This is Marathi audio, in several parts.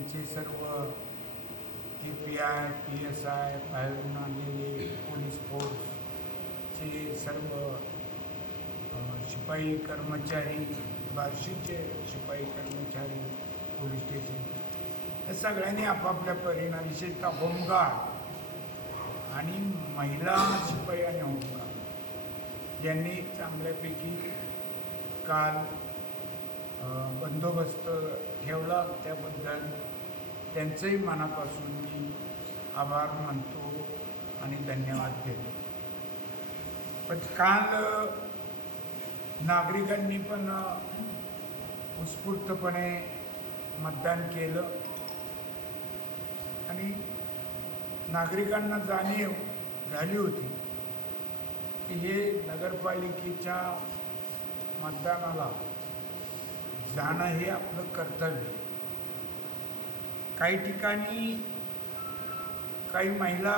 त्यांचे सर्व KPI PSI बाहेरून आलेले पोलीस फोर्सचे सर्व शिपाई कर्मचारी, बार्शीचे शिपाई कर्मचारी, पोलीस स्टेशन या सगळ्यांनी आपापल्या परीने विशेषतः होमगार्ड आणि महिला शिपाई आणि होमगार्ड यांनी चांगल्यापैकी काल बंदोबस्त ठेवला. त्याबद्दल त्यांचंही मनापासून मी आभार मानतो आणि धन्यवाद देतो. पण काल नागरिकांनी पण उत्स्फूर्तपणे मतदान केलं आणि नागरिकांना जाणीव झाली होती की हे नगरपालिकेच्या मतदानाला जाणं हे आपलं कर्तव्य. काही ठिकाणी काही महिला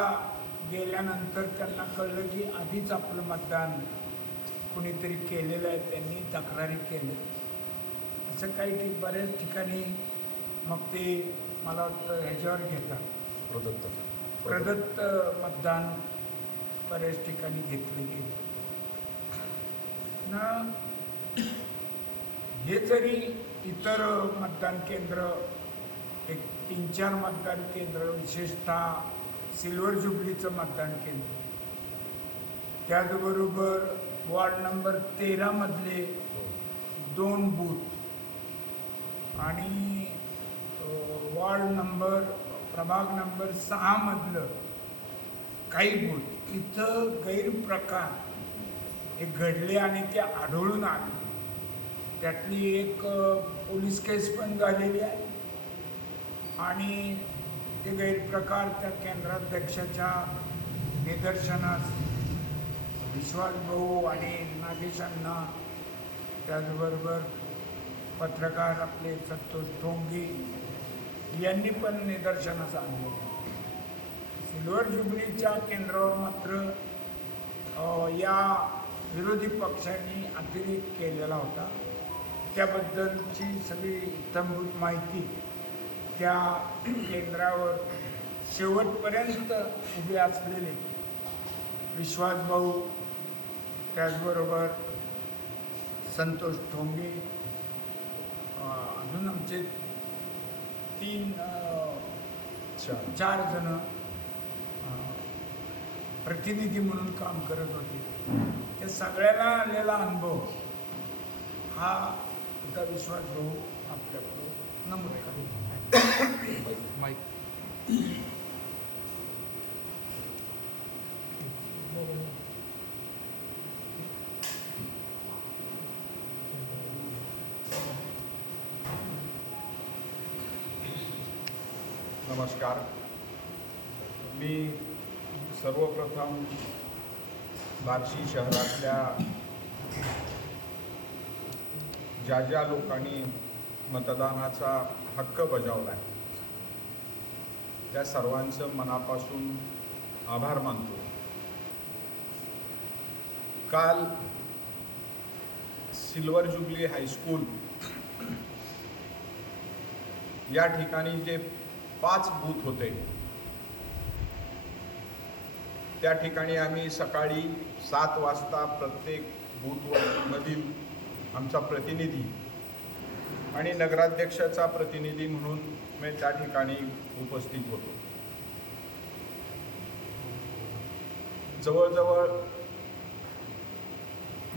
गेल्यानंतर त्यांना कळलं की आधीच आपलं मतदान कुणीतरी केलेलं आहे, त्यांनी तक्रारी केल्या. असं काही बऱ्याच ठिकाणी मग ते मला वाटतं ह्याच्यावर घेतात, प्रदत्त मतदान बऱ्याच ठिकाणी घेतलं गेलं ना. हे जरी इतर मतदान केंद्र एक 3-4 मतदान केंद्र, विशेषतः सिल्वर जुबलीचं मतदान केंद्र, त्याचबरोबर वॉर्ड नंबर 13 मधले 2 बूथ आणि प्रभाग नंबर 6 मधलं काही बूथ इथं गैरप्रकार हे घडले आणि ते आढळून आले. त्यातली एक पोलीस केस पण झालेली आहे आणि ते गैरप्रकार त्या केंद्राध्यक्षाच्या निदर्शनास विश्वास भाऊ आणि नागेश अण्णा, त्याचबरोबर पत्रकार आपले संतोष ढोंगे यांनी पण निदर्शनास आणले. सिल्वर जुबलीच्या केंद्रावर मात्र या विरोधी पक्षांनी अतिरेक केलेला होता. त्याबद्दलची सगळी इत्थंभूत माहिती त्या केंद्रावर शेवटपर्यंत उभे असलेले विश्वास भाऊ, त्याचबरोबर संतोष ढोंगे, अजून आमचे 4 जण प्रतिनिधी म्हणून काम करत होते. त्या सगळ्यांना आलेला अनुभव हा एका विश्वास भाऊ आपल्याकडं नमूद करेल. नमस्कार. मी सर्वप्रथम बार्शी शहरातल्या ज्या लोकांनी मतदानाचा हक्क बजावला आहे त्या सर्वांचं मनापासून आभार मानतो. काल सिल्वर जुबली हायस्कूल या ठिकाणी जे 5 बूथ होते त्या ठिकाणी आम्ही सकाळी 7 वाजता प्रत्येक बूथमधील आमचा प्रतिनिधी आणि नगराध्यक्षाचा प्रतिनिधी म्हणून मी त्या ठिकाणी उपस्थित होतो. जवळजवळ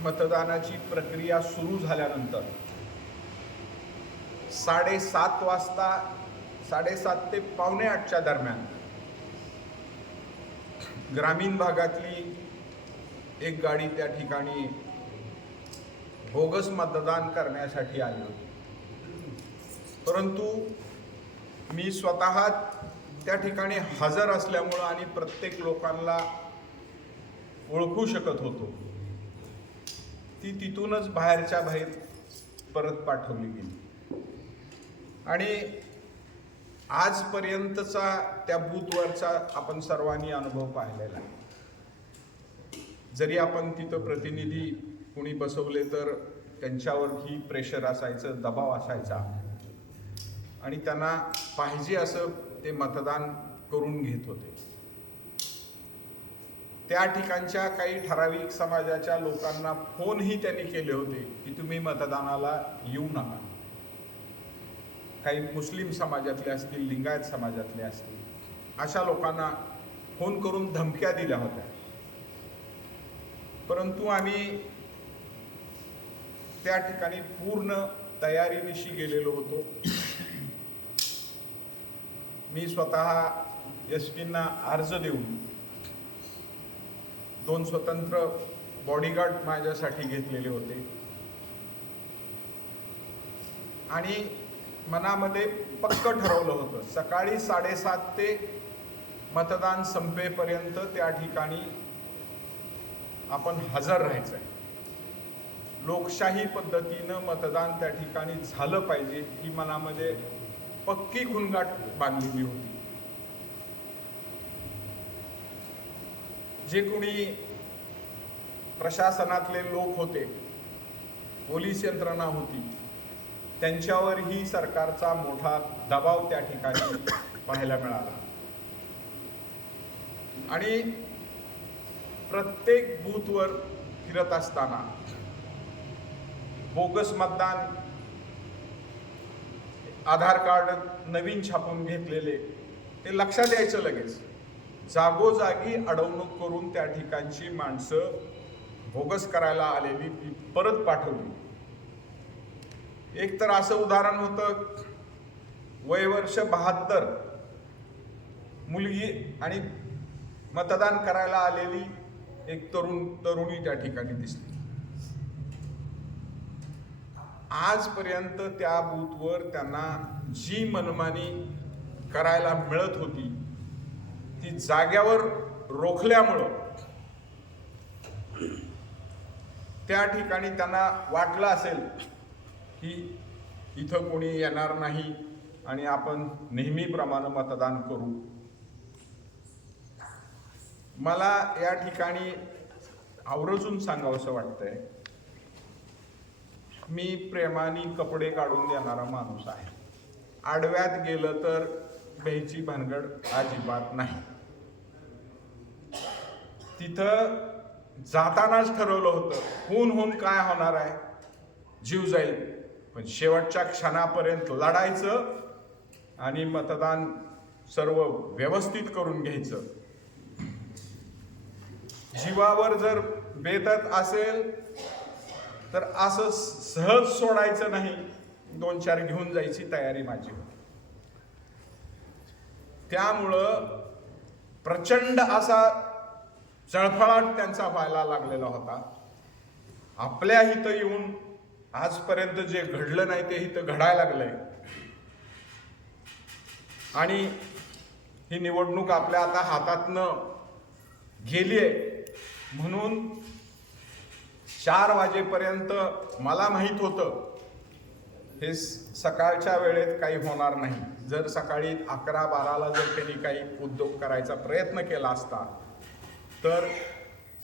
मतदानाची प्रक्रिया सुरू झाल्यानंतर 7:30 वाजता 7:30 ते 7:45च्या दरम्यान ग्रामीण भागातली एक गाडी त्या ठिकाणी बोगस मतदान करण्यासाठी आली होती. परंतु मी स्वतः त्या ठिकाणी हजर असल्यामुळं आणि प्रत्येक लोकांना ओळखू शकत होतो, ती तिथूनच बाहेरच्या बाहेर परत पाठवली गेली. आणि आजपर्यंतचा त्या बूथवरचा आपण सर्वांनी अनुभव पाहिलेला आहे. जरी आपण तिथं प्रतिनिधी कुणी बसवले तर त्यांच्यावरही प्रेशर असायचं, दबाव असायचा. आणि त्यांना पाहिजे असं ते मतदान करून घेत होते. त्या ठिकाणच्या काही ठराविक समाजाच्या लोकांना फोनही त्यांनी केले होते की तुम्ही मतदानाला येऊ नका. काही मुस्लिम समाजातले असतील, लिंगायत समाजातले असतील, अशा लोकांना फोन करून धमक्या दिल्या होत्या. परंतु आम्ही त्या ठिकाणी पूर्ण तयारीनिशी गेलेलो होतो. मी स्वतः एसपींना अर्ज देऊन 2 स्वतंत्र बॉडीगार्ड माझ्यासाठी घेतलेले होते आणि मनामध्ये पक्क ठरवलं होतं सकाळी 7:30 ते मतदान संपेपर्यंत त्या ठिकाणी आपण हजर राहायचं आहे. लोकशाही पद्धतीनं मतदान त्या ठिकाणी झालं पाहिजे ही मनामध्ये पक्की खुणगाठ बांधलेली होती. जे कोणी प्रशासनातले लोक होते, पोलीस यंत्रणा होती, त्यांच्यावरही सरकारचा मोठा दबाव त्या ठिकाणी पाहायला मिळाला आणि प्रत्येक बूथवर फिरत असताना बोगस मतदान, आधार कार्ड नवीन छापून घेतलेले ते लक्षात यायचं लगेच. जागोजागी अडवणूक करून त्या ठिकाणची माणसं बोगस करायला आलेली ती परत पाठवली. एक तर असं उदाहरण होतं, वयवर्ष 72 मुलगी आणि मतदान करायला आलेली एक तरुणी त्या ठिकाणी दिसली. आजपर्यंत त्या बूथवर त्यांना जी मनमानी करायला मिळत होती ती जाग्यावर रोखल्यामुळं त्या ठिकाणी त्यांना वाटलं असेल की इथं कोणी येणार नाही आणि आपण नेहमीप्रमाणे मतदान करू. मला या ठिकाणी आवर्जून सांगावंसं वाटतंय, मी प्रेमाने कपडे काढून देणारा माणूस आहे. आडव्यात गेलं तर भ्यायची भानगड अजिबात नाही. तिथं जातानाच ठरवलं होतं, होऊन काय होणार आहे, जीव जाईल, पण शेवटच्या क्षणापर्यंत लढायचं आणि मतदान सर्व व्यवस्थित करून घ्यायचं. जीवावर जर बेतत असेल तर असं सहज सोडायचं नाही, 2-4 घेऊन जायची तयारी माझी होती. त्यामुळं प्रचंड असा चळफळाट त्यांचा व्हायला लागलेला होता. आपल्या इथं येऊन आजपर्यंत जे घडलं नाही ते इथं घडायला लागलंय आणि ही निवडणूक आपल्या आता हातातनं गेलीये म्हणून 4 वाजेपर्यंत मला माहीत होतं हे सकाळच्या वेळेत काही होणार नाही. जर सकाळी 11-12ला जर त्यांनी काही उद्योग करायचा प्रयत्न केला असता तर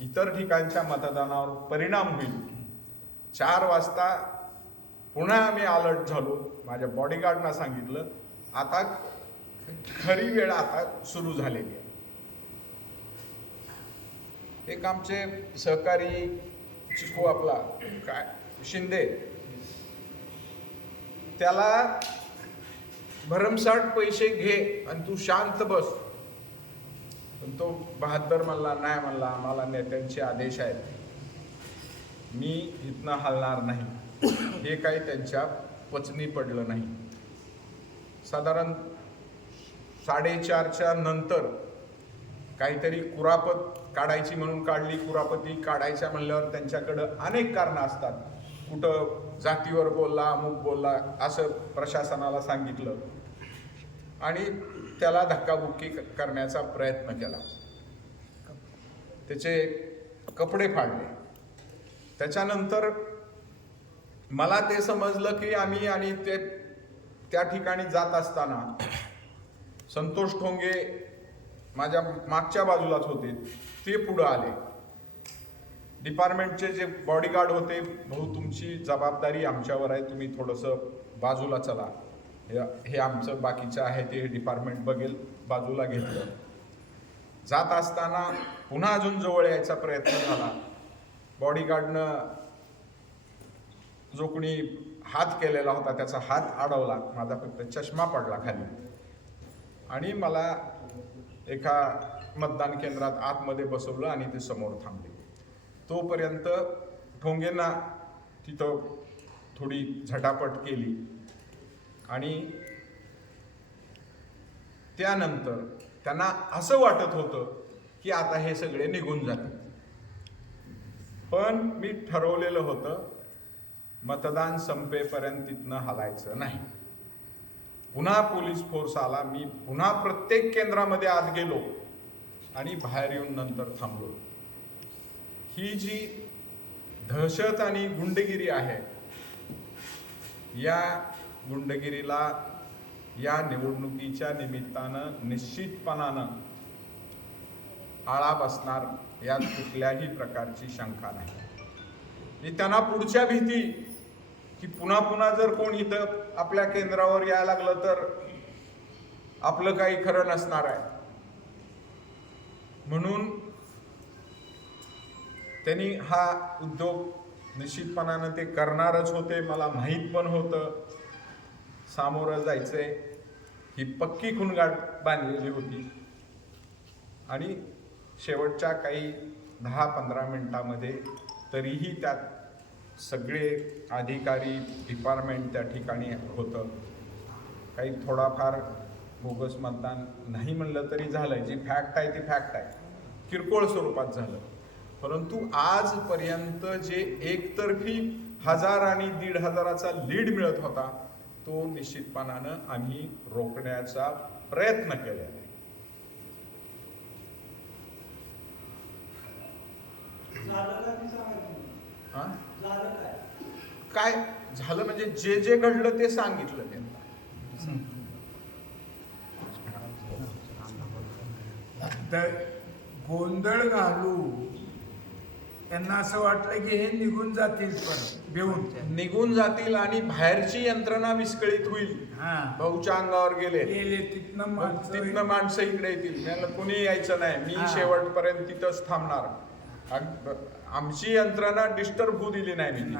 इतर ठिकाणच्या मतदानावर परिणाम होईल. 4 वाजता पुन्हा आम्ही अलर्ट झालो. माझ्या बॉडीगार्डना सांगितलं आता खरी वेळ आता सुरू झालेली आहे. एक आमचे सहकारी चिकू आपला काय शिंदे, त्याला भरमसाठ पैसे घे आणि तू शांत बस, पण तो 72 म्हणला नाही, म्हणला आम्हाला नेत्यांचे आदेश आहेत, मी इथनं हलणार नाही. हे काही त्यांच्या पचनी पडलं नाही. साधारण 4:30च्या नंतर काहीतरी कुरापत काढायची म्हणून काढली. कुरापती काढायच्या म्हणल्यावर त्यांच्याकडं अनेक कारणं असतात. कुठं जातीवर बोलला, अमुक बोलला असं प्रशासनाला सांगितलं आणि त्याला धक्काबुक्की करण्याचा प्रयत्न केला. त्याचे कपडे फाडले. त्याच्यानंतर मला ते समजलं की आम्ही आणि ते त्या ठिकाणी जात असताना संतोष ठोंगे माझ्या मागच्या बाजूलाच होते, ते पुढं आले. डिपार्टमेंटचे जे बॉडीगार्ड होते, भाऊ तुमची जबाबदारी आमच्यावर आहे, तुम्ही थोडंसं बाजूला चला. हे आमचं बाकीचं आहे ते डिपार्टमेंट बघेल, बाजूला घेतलं. जात असताना पुन्हा अजून जवळ यायचा प्रयत्न झाला. बॉडीगार्डनं जो कोणी हात केलेला होता त्याचा हात अडवला, माझा फक्त चष्मा पडला खाली आणि मला एका मतदान केंद्रात आतमध्ये बसवलं आणि ते समोर थांबले. तोपर्यंत ठोंगेंना तिथं थोडी झटापट केली आणि त्यानंतर त्यांना असं वाटत होतं की आता हे सगळे निघून जातील. पण मी ठरवलेलं होतं मतदान संपेपर्यंत तिथनं हलायचं नाही. पुन्हा पोलीस फोर्स आला, मी पुन्हा प्रत्येक केंद्रामध्ये आत गेलो आणि बाहेर येऊन नंतर थांबलो. ही जी दहशत आणि गुंडगिरी आहे, या गुंडगिरीला या निवडणुकीच्या निमित्तानं निश्चितपणानं आळा बसणार यात कुठल्याही प्रकारची शंका नाही. आणि त्यांना पुढच्या भीती की पुन्हा पुन्हा जर कोण इथं आपल्या केंद्रावर यायला लागलं तर आपलं काही खरं नसणार आहे, म्हणून त्यांनी हा उद्योग निश्चितपणानं ते करणारच होते. मला माहीत पण होतं सामोरं जायचंय, ही पक्की खुणगाठ बांधलेली होती. आणि शेवटच्या काही 10-15 मिनिटामध्ये तरीही त्यात सगळे अधिकारी डिपार्टमेंट त्या ठिकाणी होतं. काही थोडाफार बोगस मतदान नाही म्हणलं तरी झालंय, जी फॅक्ट आहे ती फॅक्ट आहे, किरकोळ स्वरूपात झालं. परंतु आजपर्यंत जे एकतर्फी 1000 आणि 1500चा लीड मिळत होता तो निश्चितपणानं आम्ही रोखण्याचा प्रयत्न केलेला आहे. काय झालं म्हणजे जे जे घडलं ते सांगितलं त्यांना. गोंधळ घालू त्यांना असं वाटलं की हे निघून जातील, परत बेहून निघून जातील आणि बाहेरची यंत्रणा विस्कळीत होईल. भाऊच्या अंगावर गेले तिथनं माणसं इकडे येतील. मला कोणी यायचं नाही, मी शेवटपर्यंत तिथंच थांबणार. आमची यंत्रणा डिस्टर्ब होऊ दिली नाही मी.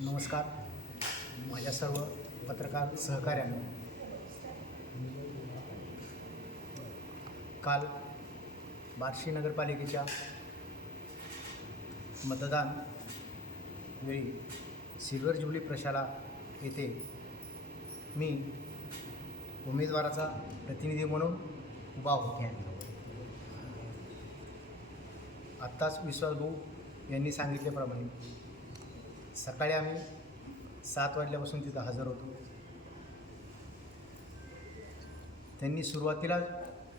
नमस्कार. माझ्या सर्व पत्रकार सहकाऱ्यांना, काल बार्शी नगरपालिकेच्या मतदान वेळी सिल्वर ज्युबली प्रशाला येथे मी उमेदवाराचा प्रतिनिधी म्हणून उभा होते. आत्ताच विश्वासभाऊ यांनी सांगितल्याप्रमाणे सकाळी आम्ही 7 वाजल्यापासून तिथं हजर होतो. त्यांनी सुरुवातीला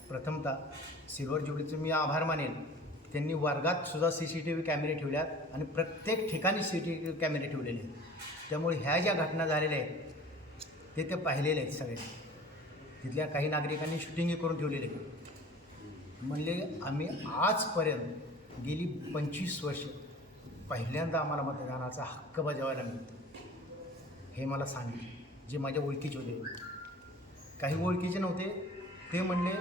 प्रथमतः सिल्वर ज्युबलीचं मी आभार मानेल, त्यांनी वर्गात सुद्धा CCTV कॅमेरे ठेवल्यात आणि प्रत्येक ठिकाणी CCTV कॅमेरे ठेवलेले आहेत. त्यामुळे ह्या ज्या घटना झालेल्या आहेत ते पाहिलेले आहेत सगळे. तिथल्या काही नागरिकांनी शूटिंगही करून ठेवलेले आहेत. म्हणले आम्ही आजपर्यंत गेली 25 वर्ष पहिल्यांदा आम्हाला मतदानाचा हक्क बजावायला मिळतो, हे मला सांगितले. जे माझ्या ओळखीचे होते, काही ओळखीचे नव्हते, ते म्हणले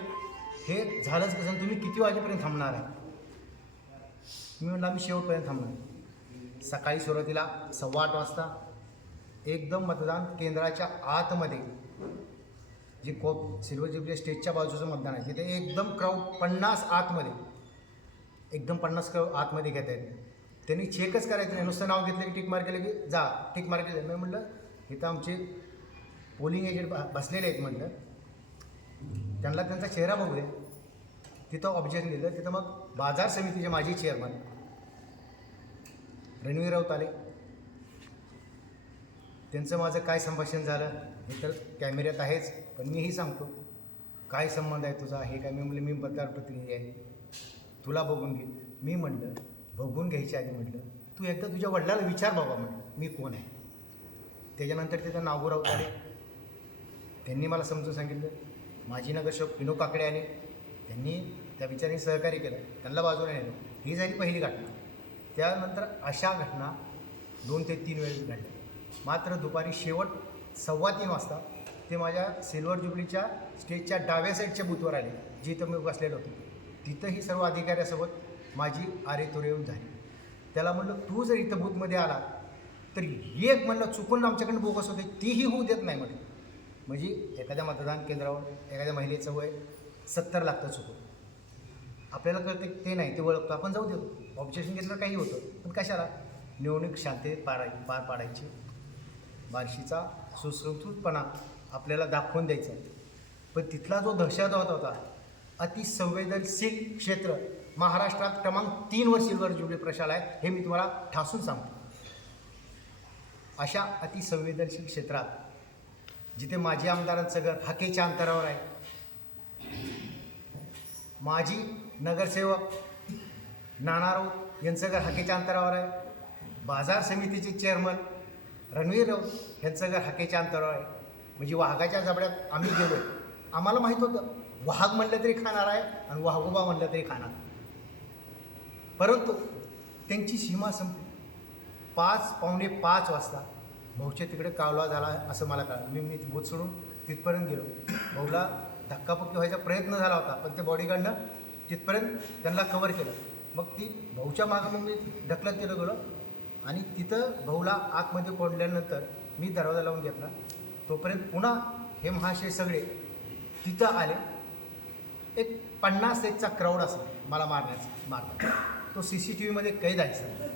हे झालंच कसं, तुम्ही किती वाजेपर्यंत थांबणार आहे? मी म्हणलं आम्ही शेवटपर्यंत थांबणार. सकाळी सुरुवातीला 8:15 वाजता एकदम मतदान केंद्राच्या आतमध्ये जे सिल्वर ज्युबली स्टेजच्या बाजूचं मतदान आहे तिथे एकदम क्राऊड 50 आतमध्ये, एकदम 50 क्राऊड आतमध्ये घेता येते. त्यांनी चेकच करायचं नाही, नुसतं नाव घेतलं की टिक मार केलं की जा, टिक मार केलं. मी म्हटलं इथं आमचे पोलिंग एजंट बसलेले आहेत, म्हटलं त्यांना त्यांचा चेहरा बघू दे. तिथं ऑब्जेक्शन दिलं. तिथं मग बाजार समितीचे माजी चेअरमन रणवीर राऊत आले. त्यांचं माझं काय संभाषण झालं हे तर कॅमेऱ्यात आहेच, पण मीही सांगतो. काय संबंध आहे तुझा हे काय? मी म्हणलं मी मतदार प्रतिनिधी आहे, तुला बघून घे. मी म्हटलं बघून घ्यायच्या आधी म्हटलं तू एकदा तुझ्या वडिलाला विचार बाबा म्हटलं मी कोण आहे. त्याच्यानंतर तिथं नागू राऊत आले. त्यांनी मला समजून सांगितलं. माजी नगरसेवक पिनो काकडे आले. त्यांनी त्या विचाराने सहकार्य केलं, त्यांना बाजूला नेलं. ही झाली पहिली घटना. त्यानंतर अशा घटना 2 ते 3 वेळेस घडल्या. मात्र दुपारी शेवट 2:15 वाजता ते माझ्या सिल्वर ज्युबलीच्या स्टेजच्या डाव्या साईडच्या बूथवर आले, जिथं मी बसलेलो होतो. तिथंही सर्व अधिकाऱ्यासोबत माझी आरेतोरे येऊन झाली. त्याला म्हणलं तू जर इथं बूथमध्ये आला तर एक म्हणलं चुकून आमच्याकडनं बोगस होते तीही होऊ देत नाही म्हटलं. म्हणजे एखाद्या मतदान केंद्रावर एखाद्या महिलेचं वय 70 लागतं चुकून. आपल्याला कळतं ते नाही, ते ओळखतो, आपण जाऊ देतो. ऑब्जेक्शन घेतलं काही होतं, पण कशाला? निवडणूक शांततेत पार पाडायची. बार्शीचा सुसंस्कृतपणा आपल्याला दाखवून द्यायचा. पण तिथला जो दहशतवाद होता, अतिसंवेदनशील क्षेत्र महाराष्ट्रात क्रमांक 3 वर सिल्वर ज्युबली प्रशाला आहे, हे मी तुम्हाला ठासून सांगतो. अशा अतिसंवेदनशील क्षेत्रात जिथे माजी आमदारांचं घर हाकेच्या अंतरावर आहे, माजी नगरसेवक नाना राऊत यांचं घर हाकेच्या अंतरावर आहे, बाजार समितीचे चेअरमन रणवीर राऊत यांचं घर हाकेच्या अंतरावर आहे. म्हणजे वाघाच्या जबड्यात आम्ही गेलो. आम्हाला माहीत होतं वाघ म्हणलं तरी खाणार आहे आणि वाघोबा म्हणलं तरी खाणार. परंतु त्यांची सीमा संपली. 5:45 वाजता भाऊच्या तिकडे कावला झाला असं मला कळलं. मी बोट सोडून तिथपर्यंत गेलो. भाऊला धक्काबुक्की व्हायचा प्रयत्न झाला होता, पण ते बॉडीगार्डनं तिथपर्यंत त्यांना कव्हर केलं. मग ती भाऊच्या मागं मग मी ढकलत गेलो आणि तिथं भाऊला आतमध्ये कोंडल्यानंतर मी दरवाजा लावून घेतला. तोपर्यंत पुन्हा हे महाशय सगळे तिथं आले. एक 50 एकचा क्राऊड असेल मला मारतात. तो CCTVमध्ये कैद आहे सर.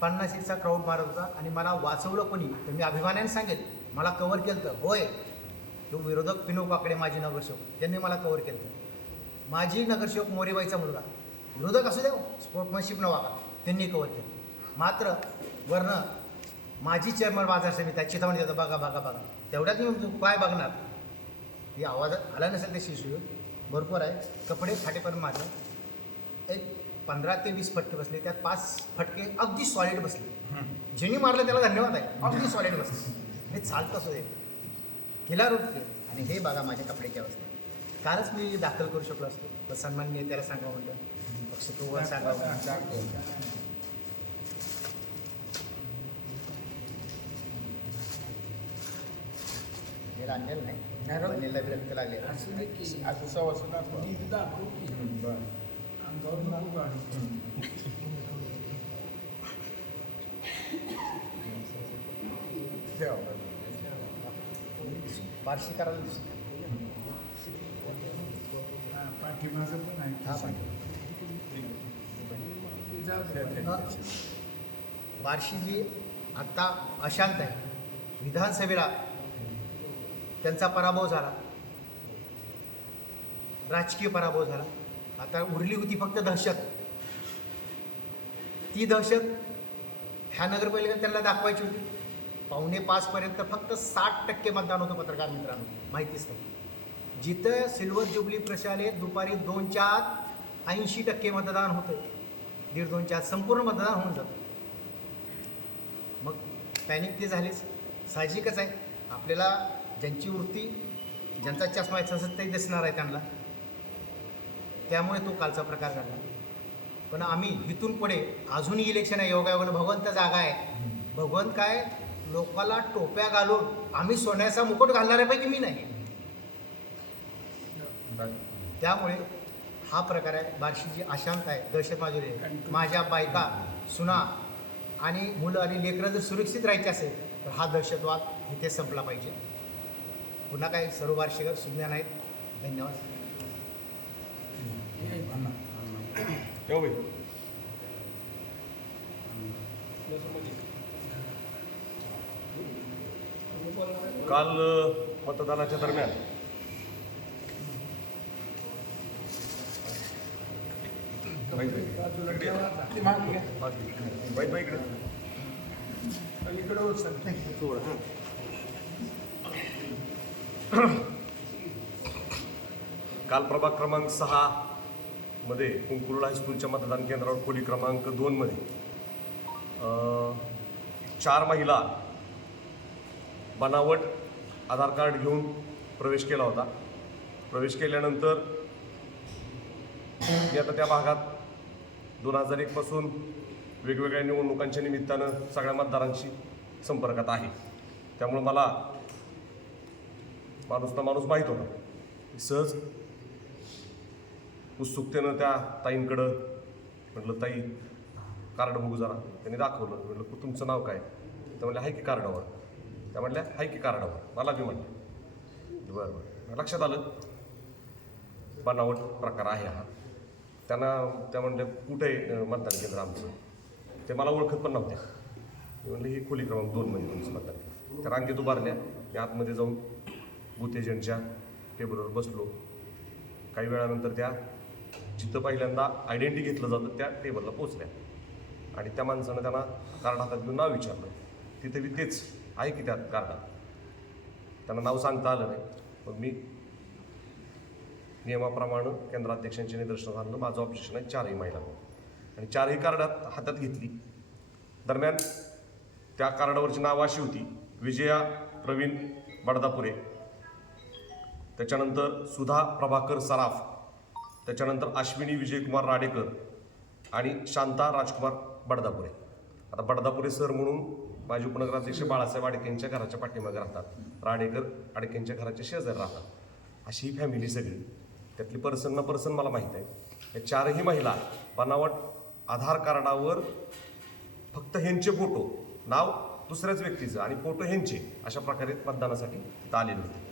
50 एकचा क्राऊड मारत होता आणि मला वाचवलं कोणी तर मी अभिमानाने सांगेल मला कव्हर केलं तर. होय, तो विरोधक पिनो काकडे माजी नगरसेवक त्यांनी मला कव्हर केलं तर. माजी नगरसेवक मोरेबाईचा मुलगा, विरोधक असू द्या, स्पोर्ट्समॅनशिप न वागा, त्यांनी कव्हर केलं. मात्र वरनं माजी चेअरमन बाजार समिती चिथावणी देतं बघा बघा बघा. तेवढ्यात मी काय बघणार, ती आवाज आला नसेल ते शिशू भरपूर आहे. कपडे फाटेपर्यंत मारले. एक 15 ते 20 फटके बसले. त्यात 5 फटके अगदी सॉलिड बसले. ज्यांनी मारलं त्याला धन्यवाद आहे, अगदी सॉलिड बसले. हे चालतं असू दे, केला रोड आणि हे बघा माझ्या कपड्याची अवस्था. कालच मी दाखल करू शकलो असतो, तर सन्मान नेत्याला सांगावं म्हटलं, पक्षप्रमुखाला सांगावं. हे आणलेलं नाही, बनलेला विरक्त लागले. असं सवसून बार्शी करायला दिसतो. पाठीमागं पण आहे. हा पण बार्शी जी आत्ता अशांत आहे, विधानसभेला त्यांचा पराभव झाला, राजकीय पराभव झाला. आता उरली होती फक्त दहशत. ती दहशत ह्या नगरपालिकेत त्यांना दाखवायची होती. 4:45 पर्यंत फक्त 60% मतदान होतं पत्रकार मित्रांनो, माहितीच नाही. जिथं सिल्वर ज्युबली प्रशालेत दुपारी 2च्या आत 80% मतदान होतं, 1:30-2च्या आत संपूर्ण मतदान होऊन जातं. मग पॅनिक ते झालीच, साहजिकच आहे. आपल्याला ज्यांची वृत्ती, ज्यांचा चष्मा आहे तसंच ते दिसणार आहे त्यांना. त्यामुळे तो कालचा प्रकार घडला. पण आम्ही इथून पुढे अजूनही इलेक्शन आहे, योगायोगानं भगवंत जागा आहे. भगवंत काय लोकाला टोप्या घालून आम्ही सोन्याचा मुकुट घालणाऱ्यापैकी मी नाही. त्यामुळे हा प्रकार आहे. बार्शी जी अशांत आहे, दहशत माजूरी आहे. माझ्या बायका, सुना आणि मुलं आणि लेकरं जर सुरक्षित राहायचे असेल तर हा दहशतवाद इथे संपला पाहिजे. पुन्हा काही सर्व बार्शीकर सुज्ञान आहेत. धन्यवाद. काल मतदानाच्या दरम्यान बाई बाई बाजूला ठेवा. ती मागे घ्या. बाई बाई इकडे अलीकडे उचल. काल प्रभाग क्रमांक 6 मध्ये कुंकुर्ड हायस्कूलच्या मतदान केंद्रावर खोली क्रमांक 2 मध्ये 4 महिला बनावट आधार कार्ड घेऊन प्रवेश केला होता. प्रवेश केल्यानंतर मी आता त्या भागात 2001 पासून वेगवेगळ्या निवडणुकांच्या निमित्तानं सगळ्या मतदारांशी संपर्कात आहे. त्यामुळे मला माणूस माहीत होता. सहज उत्सुकतेनं त्या ताईंकडं म्हटलं, ताई कार्ड बघू जरा. त्यांनी दाखवलं. म्हटलं, तुमचं नाव काय? त्या म्हणल्या, हाय की कार्डावर. त्या म्हणल्या, हाय की कार्डावर. मला बी म्हणलं. बरं लक्षात आलं बनावट प्रकार आहे हा. त्या म्हणल्या, कुठे आहे मतदान केंद्र आमचं? ते मला ओळखत पण नव्हत्या. मी म्हणलं, ही खोली क्रमांक 2 मध्ये तुमचं मतदान केंद्र. त्या रांगेत उभारल्या. मी आतमध्ये जाऊन बूथ एजंटच्या टेबलवर बसलो. काही वेळानंतर त्या जिथं पहिल्यांदा आयडेंटिटी घेतलं जातं त्या टेबलला पोचल्या आणि त्या माणसानं त्यांना कार्ड हातात घेऊन नाव विचारलं. तिथे बी तेच आहे की त्यात कार्डात. त्यांना नाव सांगता आलं नाही. मग मी नियमाप्रमाणे केंद्राध्यक्षांच्या निदर्शनास आणलं. माझं ऑब्जेक्शन आहे 4ही महिला आणि 4ही कार्डात हातात घेतली. दरम्यान त्या कार्डावरची नावं अशी होती, विजया प्रवीण बडदापुरे, त्याच्यानंतर सुधा प्रभाकर सराफ, त्याच्यानंतर अश्विनी विजयकुमार राडेकर आणि शांता राजकुमार बडदापुरे. आता बडदापुरे सर म्हणून माजी उपनगराध्यक्ष बाळासाहेब आडकेंच्या घराच्या पाठीमागे राहतात. राडेकर आडकेंच्या घराच्या शेजारी राहतात. अशी ही फॅमिली सगळी. त्यातली पर्सन मला माहीत आहे. या 4ही महिला बनावट आधार कार्डावर फक्त ह्यांचे फोटो, नाव दुसऱ्याच व्यक्तीचं आणि फोटो ह्यांचे, अशा प्रकारे मतदानासाठी तिथं आलेले होते.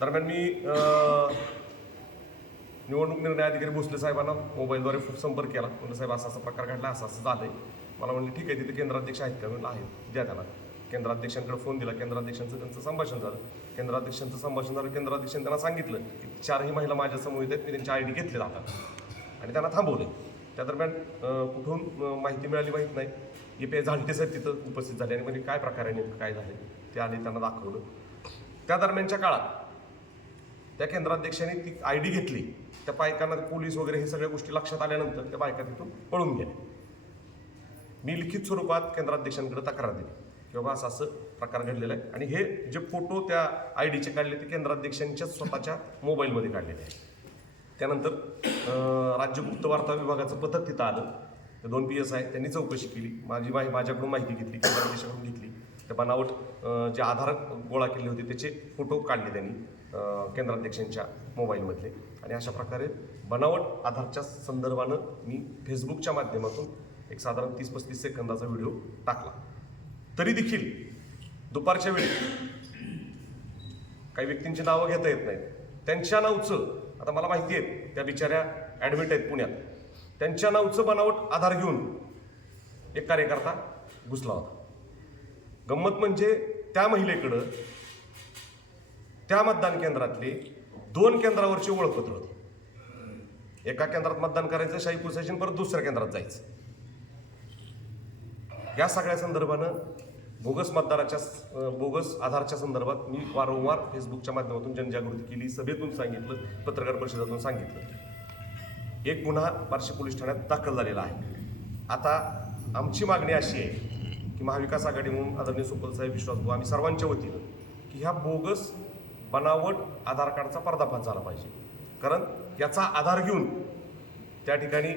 दरम्यान मी निवडणूक निर्णय अधिकारी भोसले साहेबांना मोबाईलद्वारे खूप संपर्क केला. म्हणलं, साहेब असा प्रकार घडला, असं झालं आहे. मला म्हणले, ठीक आहे, तिथे केंद्राध्यक्ष आहेत का? म्हणलं, आहेत, द्या त्याला. केंद्राध्यक्षांकडे फोन दिला. केंद्राध्यक्षांचं त्यांचं संभाषण झालं. केंद्राध्यक्षांनी त्यांना सांगितलं की 4ही महिला माझ्या समोर आहेत, मी त्यांची ID घेतले जातात आणि त्यांना थांबवले. त्या दरम्यान कुठून माहिती मिळाली माहीत नाही. EPI झालटे साहेब तिथं उपस्थित झाले आणि म्हणजे काय प्रकार आहे, नेमकं काय झालं ते आले, त्यांना दाखवलं. त्या दरम्यानच्या काळात त्या केंद्राध्यक्षांनी ती ID घेतली. त्या बायकांना पोलीस वगैरे हे सगळ्या गोष्टी लक्षात आल्यानंतर त्या बायका तिथून पळून गेल्या. मी लिखित स्वरूपात केंद्राध्यक्षांकडे तक्रार दिली की बाबा असं प्रकार घडलेला आहे आणि हे जे फोटो त्या IDचे काढले ते केंद्राध्यक्षांच्या स्वतःच्या मोबाईलमध्ये काढलेले आहे. त्यानंतर राज्य गुप्त वार्ता विभागाचं पथक तिथं आलं. ते 2 PSI त्यांनी चौकशी केली. माझ्याकडून माहिती घेतली, केंद्राध्यक्षाकडून घेतली. त्या बनावट जे आधार गोळा केले होते त्याचे फोटो काढले त्यांनी केंद्राध्यक्षांच्या मोबाईलमधले आणि अशा प्रकारे बनावट आधारच्या संदर्भानं मी फेसबुकच्या माध्यमातून एक साधारण 30-35 सेकंदाचा व्हिडिओ टाकला. तरी देखील दुपारच्या वेळी काही व्यक्तींची नावं घेता येत नाहीत. त्यांच्या नावचं, आता मला माहिती आहे त्या बिचाऱ्या ॲडमिट आहेत पुण्यात, त्यांच्या नावचं बनावट आधार घेऊन एक कार्यकर्ता घुसला होता. गंमत म्हणजे त्या महिलेकडं त्या मतदान केंद्रातले 2 केंद्रावरची ओळखपत्र होती. एका केंद्रात मतदान करायचं, शाही पुसायची, परत दुसऱ्या केंद्रात जायचं. या सगळ्या संदर्भानं बोगस बोगस आधारच्या संदर्भात मी वारंवार फेसबुकच्या माध्यमातून जनजागृती केली, सभेतून सांगितलं, पत्रकार परिषदेतून सांगितलं. एक गुन्हा बार्शी पोलीस ठाण्यात दाखल झालेला आहे. आता आमची मागणी अशी आहे की महाविकास आघाडी म्हणून आदरणीय सुपलसाहेब विश्वासभाऊ आम्ही सर्वांच्या वतीनं की ह्या बोगस बनावट आधार कार्डचा पर्दाफाश झाला पाहिजे. कारण याचा आधार घेऊन त्या ठिकाणी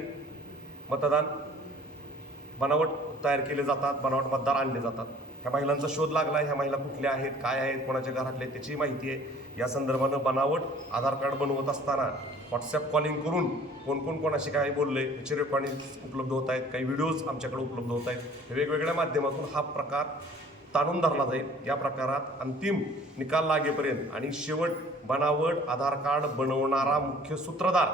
मतदान बनावट तयार केले जातात, बनावट मतदार आणले जातात. ह्या महिलांचा शोध लागला. ह्या महिला कुठल्या आहेत, काय आहेत, कोणाच्या घरातल्या आहेत त्याची माहिती आहे. या संदर्भानं बनावट आधार कार्ड बनवत असताना व्हॉट्सॲप कॉलिंग करून कोण कोणाशी काय बोलले याचे रेकॉर्डिंग उपलब्ध होत आहेत, काही व्हिडिओज आमच्याकडे उपलब्ध होत आहेत. वेगवेगळ्या माध्यमातून हा प्रकार ताणून धरला जाईल. या प्रकारात अंतिम निकाल लागेपर्यंत आणि शेवट बनावट आधार कार्ड बनवणारा मुख्य सूत्रधार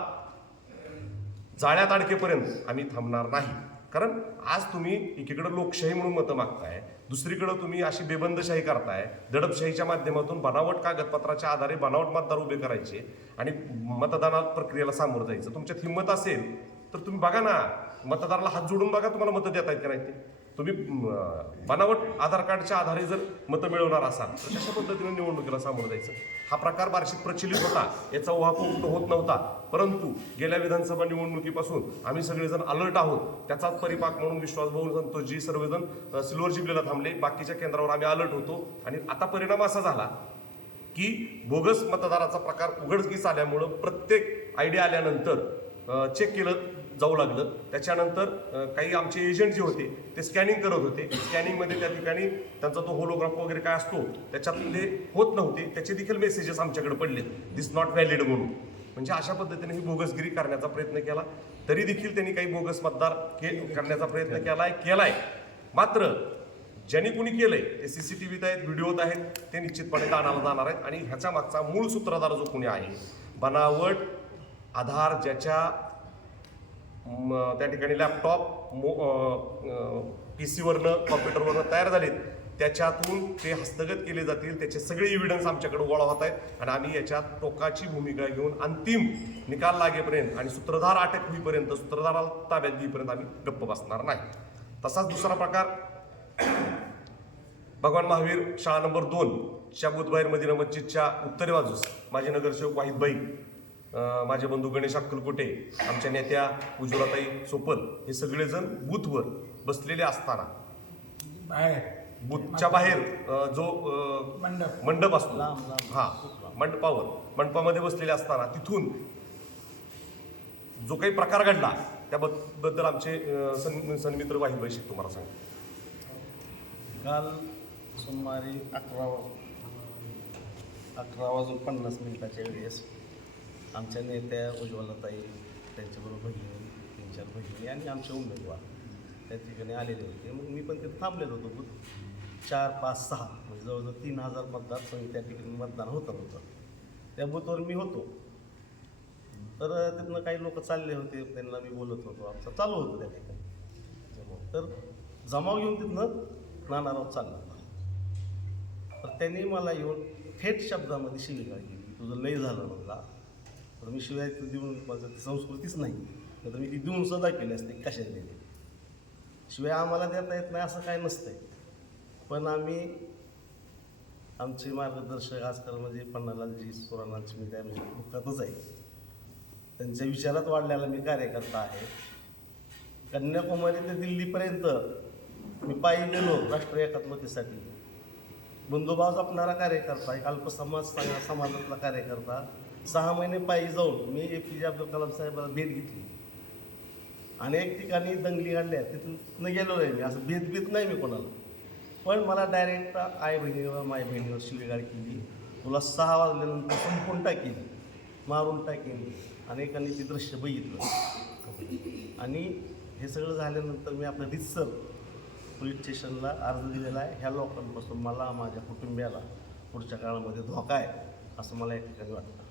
जाळ्यात अडकेपर्यंत आम्ही थांबणार नाही. कारण आज तुम्ही एकीकडे लोकशाही म्हणून मतं मागताय, दुसरीकडं तुम्ही अशी बेबंदशाही करताय, दडपशाहीच्या माध्यमातून बनावट कागदपत्राच्या आधारे बनावट मतदार उभे करायचे आणि मतदाना प्रक्रियेला सामोरं जायचं. तुमच्यात हिंमत असेल तर तुम्ही बघा ना, मतदाराला हात जोडून बघा तुम्हाला मतं देता आहेत का नाही ते. तुम्ही बनावट आधार कार्डच्या आधारे जर मतं मिळवणार असाल तर कशा पद्धतीने निवडणुकीला सामोरं जायचं. हा प्रकार बार्शीत प्रचलित होता, याचा उहापोह होत नव्हता. परंतु गेल्या विधानसभा निवडणुकीपासून आम्ही सगळेजण अलर्ट आहोत. त्याचाच परिपाक म्हणून विश्वास भाऊ संतोषजी सर्वजण सिल्वर जुबलीला थांबले. बाकीच्या केंद्रावर आम्ही अलर्ट होतो. आणि आता परिणाम असा झाला की बोगस मतदाराचा प्रकार उघडकीस आल्यामुळं प्रत्येक आयडी आल्यानंतर चेक केलं जाऊ लागलं. त्याच्यानंतर काही आमचे एजंट जे होते ते स्कॅनिंग करत होते. स्कॅनिंगमध्ये त्या ठिकाणी त्यांचा तो होलोग्राफ वगैरे काय असतो त्याच्यातले होत नव्हते. त्याचे देखील मेसेजेस आमच्याकडे पडले, दिस नॉट व्हॅलिड म्हणून. म्हणजे अशा पद्धतीने ही बोगसगिरी करण्याचा प्रयत्न केला. तरी देखील त्यांनी काही बोगस मतदार करण्याचा प्रयत्न केलाय. मात्र ज्यांनी कुणी केलंय ते सीसीटीव्हीत आहेत, व्हिडिओत आहेत, ते निश्चितपणे दानाला जाणार आहेत. आणि ह्याच्या मागचा मूळ सूत्रधार जो कोणी आहे, बनावट आधार ज्याच्या त्या ठिकाणी लॅपटॉप PC वरनं कॉम्प्युटरवरनं तयार झालेत, त्याच्यातून ते हस्तगत केले जातील, त्याचे सगळे एव्हिडन्स आमच्याकडे गोळा होत आहेत. आणि आम्ही याच्यात टोकाची भूमिका घेऊन अंतिम निकाल लागेपर्यंत आणि सूत्रधार अटक होईपर्यंत, सूत्रधाराला ताब्यात घेईपर्यंत आम्ही गप्प बसणार नाही. तसाच दुसरा प्रकार भगवान महावीर शाळा नंबर 2च्या बुधबाहेर मदिना मस्जिदच्या उत्तरे बाजूस माझे नगरसेवक वाहिदभाई, माझे बंधू गणेश अक्कलकोटे, आमच्या नेत्या उज्ज्वलाताई सोपल हे सगळेजण बूथवर बसलेले असताना बाहेर बूथच्या बाहेर जो मंडप असतो, हा मंडपामध्ये बसलेले असताना तिथून जो काही प्रकार घडला त्याबद्दल आमचे सन्मित्र वाहिदभाई शेख तुम्हाला सांगा. काल सुमारे 11:50 वेळेस आमच्या नेत्या उज्ज्वलाताई, त्यांच्याबरोबर बहिणी, 3-4 बहिणी आणि आमचे उमेदवार त्या ठिकाणी आलेले होते. मग मी पण तिथे थांबलेलो होतो. 4, 5, 6 म्हणजे जवळजवळ 3000 मतदारसंघ त्या ठिकाणी मतदान होतं. त्या बूथवर मी होतो. तर तिथनं काही लोक चालले होते, त्यांना मी बोलत होतो. आमचं चालू होतं त्या ठिकाणी. तर जमाव घेऊन तिथनं नानाराव चालला. तर त्यांनी मला येऊन थेट शब्दामध्ये शिवीगाळ केली, तुझं लय झालं म्हणला. तर मी शिवाय देऊन, माझं ती संस्कृतीच नाही, तर मी ती देऊन सदा केली असते. कशाला दिली शिवाय आम्हाला देता येत नाही असं काय नसतंय. पण आम्ही आमचे मार्गदर्शक आजकाल म्हणजे पन्नालालजी सुरानांची मी त्या दुःखातच आहे. त्यांच्या विचारात वाढलेला मी कार्यकर्ता आहे. कन्याकुमारी ते दिल्लीपर्यंत मी पायी गेलो राष्ट्रीय एकात्मतेसाठी. बंधुभाव जपणारा कार्यकर्ता, एक समाजातला कार्यकर्ता. 6 महिने पायी जाऊन मी APJ अब्दुल कलाम साहेबांना भेट घेतली. अनेक ठिकाणी दंगली घडल्या, तिथून गेलो नाही मी, असं भेट नाही मी कोणाला. पण मला डायरेक्ट माय बहिणीवर शिवीगाळ केली. तुला 6 वाजल्यानंतर संपून टाकीन, मारून टाकीन. अनेकांनी ते दृश्य बघितलं. आणि हे सगळं झाल्यानंतर मी आपल्या रितसर पोलीस स्टेशनला अर्ज दिलेला आहे. ह्या लोकांपासून मला, माझ्या कुटुंबियाला पुढच्या काळामध्ये धोका आहे असं मला या ठिकाणी वाटतं.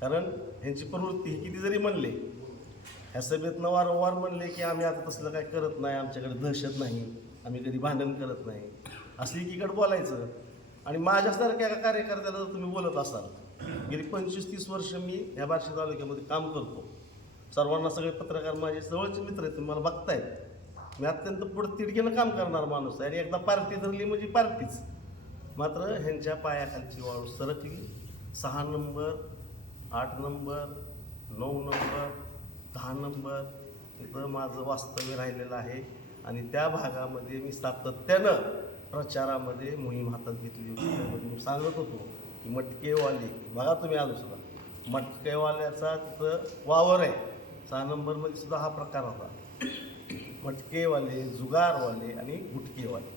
कारण ह्यांची प्रवृत्ती ही किती जरी म्हणले, ह्या सभेतनं वारंवार म्हणले की आम्ही आता तसलं काय करत नाही, आमच्याकडे दहशत नाही, आम्ही कधी भांडण करत नाही, असं एकीकडे बोलायचं. आणि माझ्यासारख्या एका कार्यकर्त्याला जर तुम्ही बोलत असाल, गेली 25-30 वर्ष मी ह्या बार्शी तालुक्यामध्ये काम करतो. सर्वांना सगळे पत्रकार माझे जवळचे मित्र आहेत, तुम्ही मला बघतायत. मी अत्यंत पुढं तिडकीनं काम करणार माणूस आहे. आणि एकदा पार्टी धरली म्हणजे पार्टीच. मात्र ह्यांच्या पायाखालची वाळू सरकली. 6 नंबर, 8 नंबर, 9 नंबर, 10 नंबर इथं माझं वास्तव्य राहिलेलं आहे. आणि त्या भागामध्ये मी सातत्यानं प्रचारामध्ये मोहीम हातात घेतली होती. त्यामध्ये मी सांगत होतो की मटकेवाले बघा तुम्ही आलो सुद्धा, मटकेवाल्याचा तिथं वावर आहे. 6 नंबरमध्ये सुद्धा हा प्रकार होता. मटकेवाले, जुगारवाले आणि गुटकेवाले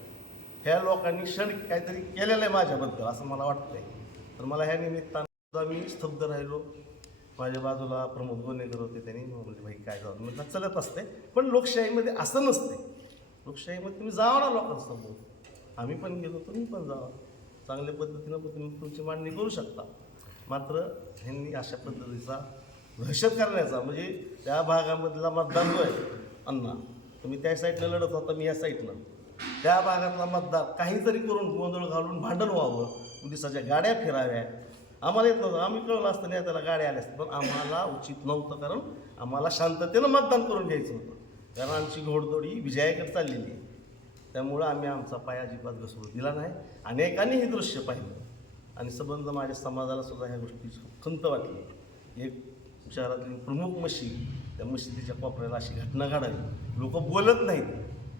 ह्या लोकांनी क्षण काहीतरी केलेलं आहे माझ्याबद्दल असं मला वाटतंय. तर मला ह्या निमित्तानं सुद्धा मी स्तब्ध राहिलो. माझ्या बाजूला प्रमोद गोनेकर होते, त्यांनी म्हणजे भाई काय जाऊ म्हटलं चलत असते. पण लोकशाहीमध्ये असं नसते. लोकशाहीमध्ये तुम्ही जावा ना लोकांसमोर. आम्ही पण गेलो, तुम्ही पण जावा. चांगल्या पद्धतीनं तुम्ही तुमची मांडणी करू शकता. मात्र ह्यांनी अशा पद्धतीचा दहशत करण्याचा, म्हणजे त्या भागामधला मतदार जो आहे अण्णा, तुम्ही त्या साईडनं लढत होता, मी या साईडनं, त्या भागातला मतदार काहीतरी करून गोंधळ घालून भांडण व्हावं, पोलिसाच्या गाड्या फिराव्या. आम्हाला येत नव्हतं, आम्ही कळलं असतं नाही त्याला गाड्या आल्या असतात, पण आम्हाला उचित नव्हतं. कारण आम्हाला शांततेनं मतदान करून घ्यायचं होतं, कारण आमची घोडदौड ही विजयाकडे चाललेली आहे. त्यामुळं आम्ही आमचा पाय अजिबात घसरू दिला नाही. अनेकांनी हे दृश्य पाहिलं आणि संबंध माझ्या समाजाला सुद्धा ह्या गोष्टीची खंत वाटली. एक शहरातली प्रमुख मशीद, त्या मशिदीच्या कोपऱ्याला अशी घटना घडावी, लोक बोलत नाहीत,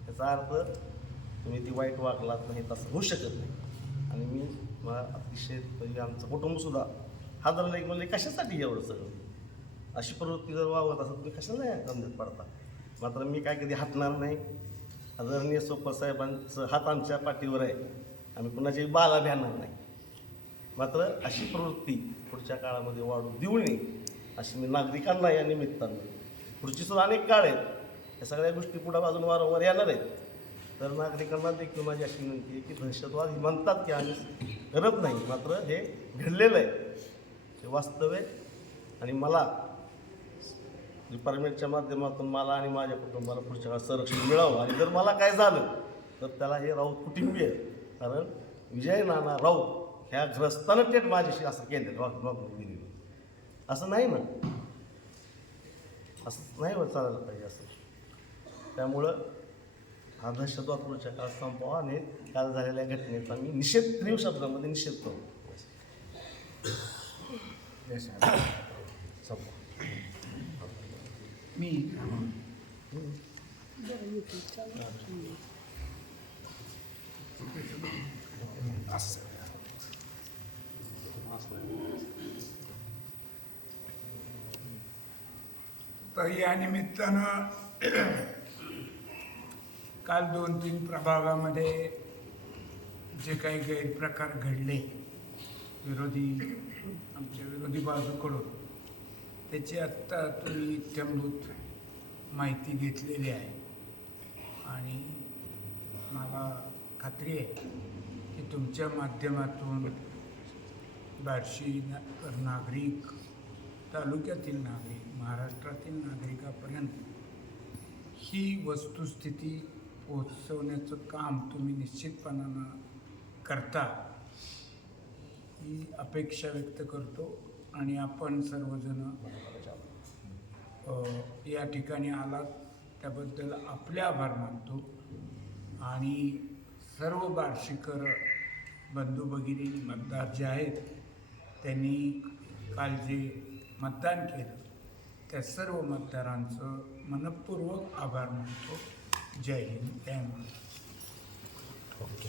याचा अर्थ तुम्ही ती वाईट वागलात नाही, तसं होऊ शकत नाही. आणि मी मला अतिशय म्हणजे आमचं कुटुंबसुद्धा हादरलं की म्हणजे कशासाठी एवढं सगळं, अशी प्रवृत्ती जर वावत असं तुम्ही कशाला नाही गंधत पडता. मात्र मी काय कधी हटणार नाही. आदरणीय सोपसाहेबांचं हात आमच्या पाठीवर आहे, आम्ही कुणाची बाला भ्याणार नाही. मात्र अशी प्रवृत्ती पुढच्या काळामध्ये वाढू देऊ नये अशी मी नागरिकांना या निमित्तानं, पुढची सुद्धा अनेक काळ आहेत, या सगळ्या गोष्टी पुढं अजून वारंवार येणार आहेत, तर नागरिकांना देखील माझी अशी विनंती आहे की दहशतवाद ही म्हणतात की आम्ही करत नाही, मात्र हे घडलेलं आहे, हे वास्तव आहे. आणि मला डिपार्टमेंटच्या माध्यमातून मला आणि माझ्या कुटुंबाला पुढच्या काळात संरक्षण मिळावं. आणि जर मला काय झालं तर त्याला हे राऊत कुटुंबीय आहे, कारण विजय नाना राऊत ह्या ग्रस्तानं थेट माझ्याशी असं केलं वागणूक दिली, असं नाही ना, असं नाही चालायला पाहिजे असं. त्यामुळं हा दहशतवाद पुढच्या काळात संपवा आणि काल झालेल्या घटनेचा मी निषेध, तीव्र शब्दामध्ये निषेध करतो. मी तर या निमित्तानं काल 2-3 प्रभागामध्ये जे काही गैरप्रकार घडले आमच्या विरोधी बाजूकडून, त्याची आत्ता तुम्ही इत्थंभूत माहिती घेतलेली आहे. आणि मला खात्री आहे की तुमच्या माध्यमातून बार्शी नागरिक, तालुक्यातील नागरिक, महाराष्ट्रातील नागरिकापर्यंत ही वस्तुस्थिती पोहोचवण्याचं काम तुम्ही निश्चितपणानं करता ही अपेक्षा व्यक्त करतो. आणि आपण सर्वजण या ठिकाणी आलात त्याबद्दल आपले आभार मानतो. आणि सर्व बार्शीकर बंधू भगिनी मतदार जे आहेत त्यांनी काल जे मतदान केलं त्या सर्व मतदारांचं मनःपूर्वक आभार मानतो. जय हिंद, जय महाराष्ट्र. ओके.